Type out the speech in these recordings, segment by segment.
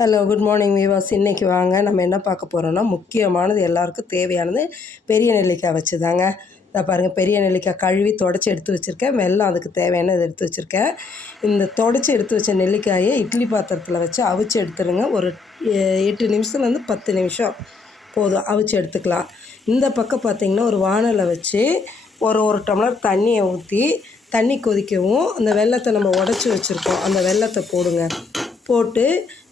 Hello good morning viewers. இன்றைக்கி வாங்க நம்ம என்ன பார்க்க போகிறோன்னா, முக்கியமானது எல்லாருக்கும் தேவையானது பெரிய நெல்லிக்காய் வச்சு தாங்க. இதை பாருங்கள், பெரிய நெல்லிக்காய் கழுவி தொடச்சி எடுத்து வச்சுருக்கேன். வெல்லம் அதுக்கு தேவையானது எடுத்து வச்சுருக்கேன். இந்த தொடச்சி எடுத்து வச்ச நெல்லிக்காயை இட்லி பாத்திரத்தில் வச்சு அவிச்சு எடுத்துருங்க. ஒரு 8 நிமிஷத்துலேருந்து 10 நிமிஷம் போதும், அவிச்சு எடுத்துக்கலாம். இந்த பக்கம் பார்த்திங்கன்னா ஒரு வானலை வச்சு ஒரு டம்ளர் தண்ணியை ஊற்றி தண்ணி கொதிக்கவும் அந்த வெல்லத்தை நம்ம உடச்சி வச்சுருக்கோம், அந்த வெல்லத்தை போடுங்க. போட்டு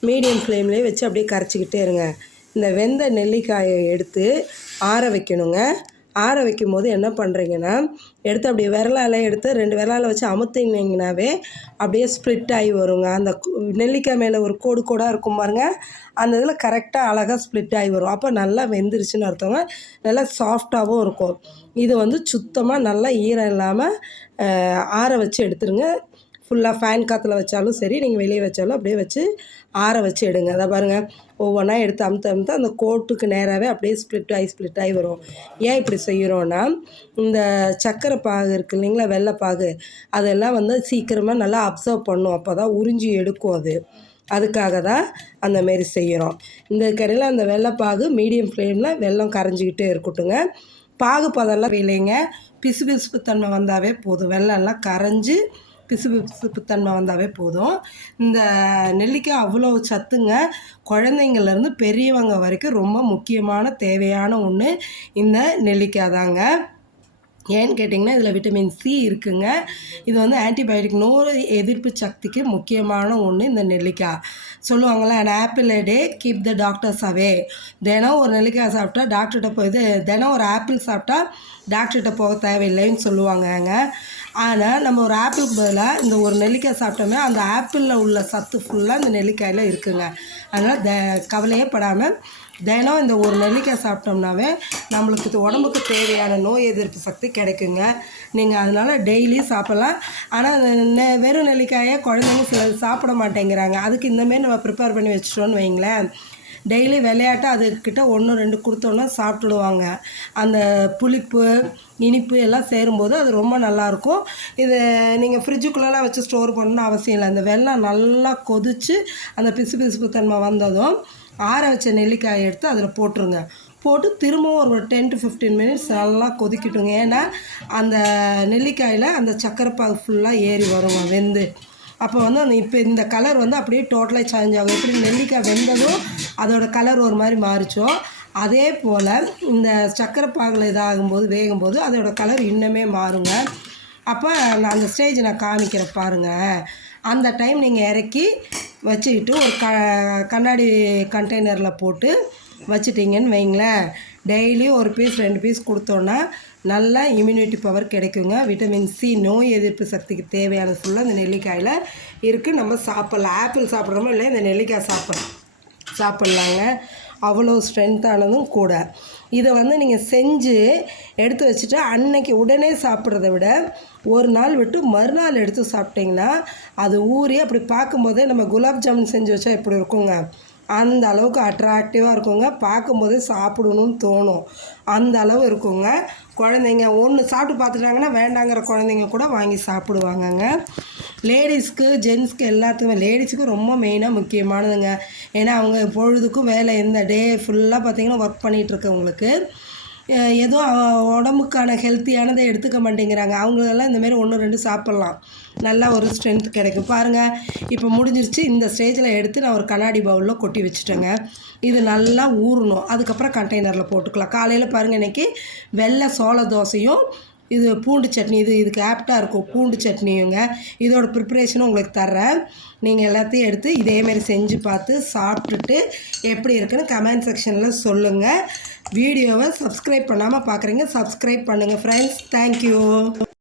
மீடியம் ஃப்ளேம்லேயே வச்சு அப்படியே கரைச்சிக்கிட்டே இருங்க. இந்த வெந்த நெல்லிக்காயை எடுத்து ஆற வைக்கணுங்க. ஆற வைக்கும் போது என்ன பண்ணுறீங்கன்னா, எடுத்து அப்படியே விரலால் எடுத்து 2 விரலால் வச்சு அமுத்தினீங்கன்னாவே அப்படியே ஸ்ப்ளிட் ஆகி வருங்க. அந்த நெல்லிக்காய் மேலே ஒரு கோடு கோடாக இருக்கும் பாருங்கள், அந்த இதில் கரெக்டாக அழகாக ஸ்ப்ளிட் ஆகி வரும். அப்போ நல்லா வெந்துருச்சுன்னு அர்த்தங்க. நல்லா சாஃப்டாகவும் இருக்கும். இது சுத்தமாக நல்லா ஈரம் இல்லாமல் ஆற வச்சு எடுத்துருங்க. ஃபுல்லாக ஃபேன் காற்றுல வச்சாலும் சரி, நீங்கள் வெளியே வச்சாலும் அப்படியே வச்சு ஆற வச்சு எடுங்க. அதை பாருங்கள், ஒவ்வொன்றா எடுத்து அமுத்த அந்த கோட்டுக்கு நேராகவே அப்படியே ஸ்ப்ளிட் ஆகி வரும். ஏன் இப்படி செய்கிறோன்னா, இந்த சர்க்கரை பாகு இருக்குது இல்லைங்களா, வெள்ளைப்பாகு, அதெல்லாம் சீக்கிரமாக நல்லா அப்சர்வ் பண்ணும். அப்போ தான் உறிஞ்சி எடுக்கும். அதுக்காக தான் அந்தமாரி செய்கிறோம். இந்த கடையில் அந்த வெள்ளைப்பாகு மீடியம் ஃப்ளேமில் வெல்லம் கரைஞ்சிக்கிட்டே இருக்கட்டுங்க. பாகு பதெல்லாம் இல்லைங்க, பிசு தன்மை வந்தாவே போதும். வெள்ளம்லாம் கரைஞ்சி பிசு தன்மை வந்தாவே போதும். இந்த நெல்லிக்காய் அவ்வளோ சத்துங்க. குழந்தைங்கள்லேருந்து பெரியவங்க வரைக்கும் ரொம்ப முக்கியமான தேவையான ஒன்று இந்த நெல்லிக்காய் தாங்க. ஏன்னு கேட்டிங்கன்னா, இதில் விட்டமின் சி இருக்குங்க. இது ஆன்டிபயோட்டிக், நோய் எதிர்ப்பு சக்திக்கு முக்கியமான ஒன்று இந்த நெல்லிக்காய். சொல்லுவாங்கள்ல, an apple a day keep the doctors away. தினம் ஒரு நெல்லிக்காய் சாப்பிட்டா டாக்டர்கிட்ட தினம் ஒரு ஆப்பிள் சாப்பிட்டா டாக்டர்கிட்ட போக தேவையில்லைன்னு சொல்லுவாங்கங்க. ஆனால் நம்ம ஒரு ஆப்பிளுக்கு பதிலாக இந்த ஒரு நெல்லிக்காய் சாப்பிட்டோமே, அந்த ஆப்பிளில் உள்ள சத்து ஃபுல்லாக இந்த நெல்லிக்காயில் இருக்குங்க. அதனால் கவலையே படாமல் தினம் இந்த ஒரு நெல்லிக்காய் சாப்பிட்டோம்னாவே நம்மளுக்கு உடம்புக்கு தேவையான நோய் எதிர்ப்பு சக்தி கிடைக்குங்க. நீங்கள் அதனால் டெய்லி சாப்பிட்லாம். ஆனால் வெறும் நெல்லிக்காயை குழந்தைங்க சிலர் சாப்பிட மாட்டேங்கிறாங்க. அதுக்கு இந்தமாரி நம்ம ப்ரிப்பேர் பண்ணி வச்சிட்டோன்னு வைங்களேன், டெய்லி விளையாட்டு அதுக்கிட்ட 1 2 கொடுத்தோன்னா சாப்பிட்டுடுவாங்க. அந்த புளிப்பு இனிப்பு எல்லாம் சேரும்போது அது ரொம்ப நல்லாயிருக்கும். இது நீங்கள் ஃப்ரிட்ஜுக்குள்ளெலாம் வச்சு ஸ்டோர் பண்ணணும்னு அவசியம் இல்லை. அந்த வெல்லம் நல்லா கொதித்து அந்த பிசு தன்மை வந்ததும் ஆற வச்ச நெல்லிக்காயை எடுத்து அதில் போட்டுருங்க. போட்டு திரும்பவும் ஒரு 10 to 15 மினிட்ஸ் நல்லா கொதிக்கட்டுங்க. ஏன்னா அந்த நெல்லிக்காயில் அந்த சர்க்கரை பாகு ஃபுல்லாக ஏறி வருங்க வெந்து. அப்போ அந்த இப்போ இந்த கலர் அப்படியே டோட்டலாக சேஞ்ச் ஆகும். எப்படி நெல்லிக்காய் வெந்ததும் அதோடய கலர் ஒரு மாதிரி மாறிச்சோ, அதே போல் இந்த சர்க்கரை பாகில் இதாகும்போது வேகும்போது அதோடய கலர் இன்னுமே மாறுங்க. அப்போ நான் அந்த ஸ்டேஜ் காமிக்கிறேன் பாருங்கள். அந்த டைம் நீங்கள் இறக்கி வச்சுக்கிட்டு ஒரு கண்ணாடி கண்டெய்னரில் போட்டு வச்சிட்டிங்கன்னு வைங்களேன், டெய்லி ஒரு பீஸ் 2 பீஸ் கொடுத்தோன்னா நல்லா இம்யூனிட்டி பவர் கிடைக்குங்க. விட்டமின் சி, நோய் எதிர்ப்பு சக்திக்கு தேவையானது ஃபுல்லாக இந்த நெல்லிக்காயில் இருக்குது. நம்ம சாப்பிட்லாம். ஆப்பிள் சாப்பிட்றோமோ இல்லை, இந்த நெல்லிக்காய் சாப்பிட்லாங்க. அவ்வளோ ஸ்ட்ரென்த்தானதும் கூட. இதை நீங்கள் செஞ்சு எடுத்து வச்சுட்டு அன்னைக்கு உடனே சாப்பிட்றத விட ஒரு நாள் விட்டு மறுநாள் எடுத்து சாப்பிட்டிங்கன்னா அது ஊறி அப்படி பார்க்கும்போதே நம்ம குலாப் ஜாமுன் செஞ்சு வச்சா எப்படி இருக்குங்க, அந்த அளவுக்கு அட்ராக்டிவாக இருக்குங்க. பார்க்கும்போதே சாப்பிடணும்னு தோணும், அந்த அளவு இருக்குங்க. குழந்தைங்க ஒன்று சாப்பிட்டு பார்த்துட்டாங்கன்னா வேண்டாங்கிற குழந்தைங்க கூட வாங்கி சாப்பிடுவாங்கங்க. லேடிஸ்க்கு ஜென்ஸ்க்கு எல்லாத்துக்குமே, லேடிஸுக்கு ரொம்ப மெயினாக முக்கியமானதுங்க. ஏன்னா அவங்க பொழுதுக்கும் வேலை, எந்த டே ஃபுல்லாக பார்த்திங்கன்னா ஒர்க் பண்ணிகிட்ருக்கவங்களுக்கு எதுவும் உடம்புக்கான ஹெல்த்தியானதை எடுத்துக்க மாட்டேங்கிறாங்க. அவங்களெல்லாம் இந்தமாரி 1 2 சாப்பிட்லாம், நல்லா ஒரு ஸ்ட்ரென்த் கிடைக்கும். பாருங்கள், இப்போ முடிஞ்சிருச்சு. இந்த ஸ்டேஜில் எடுத்து நான் ஒரு கண்ணாடி பவுலில் கொட்டி வச்சுட்டேங்க. இது நல்லா ஊறணும். அதுக்கப்புறம் கண்டெய்னரில் போட்டுக்கலாம். காலையில் பாருங்கள், இன்றைக்கி வெள்ளை சோள தோசையும் இது பூண்டு சட்னி, இதுக்கு ஆப்டாக இருக்கும் பூண்டு சட்னியுங்க. இதோட ப்ரிப்ரேஷனும் உங்களுக்கு தர்றேன். நீங்கள் எல்லாத்தையும் எடுத்து இதேமாரி செஞ்சு பார்த்து சாப்பிட்டுட்டு எப்படி இருக்குன்னு கமெண்ட் செக்ஷனில் சொல்லுங்கள். வீடியோவை சப்ஸ்கிரைப் பண்ணாமல் பார்க்குறீங்க, சப்ஸ்கிரைப் பண்ணுங்கள் ஃப்ரெண்ட்ஸ். தேங்க்யூ.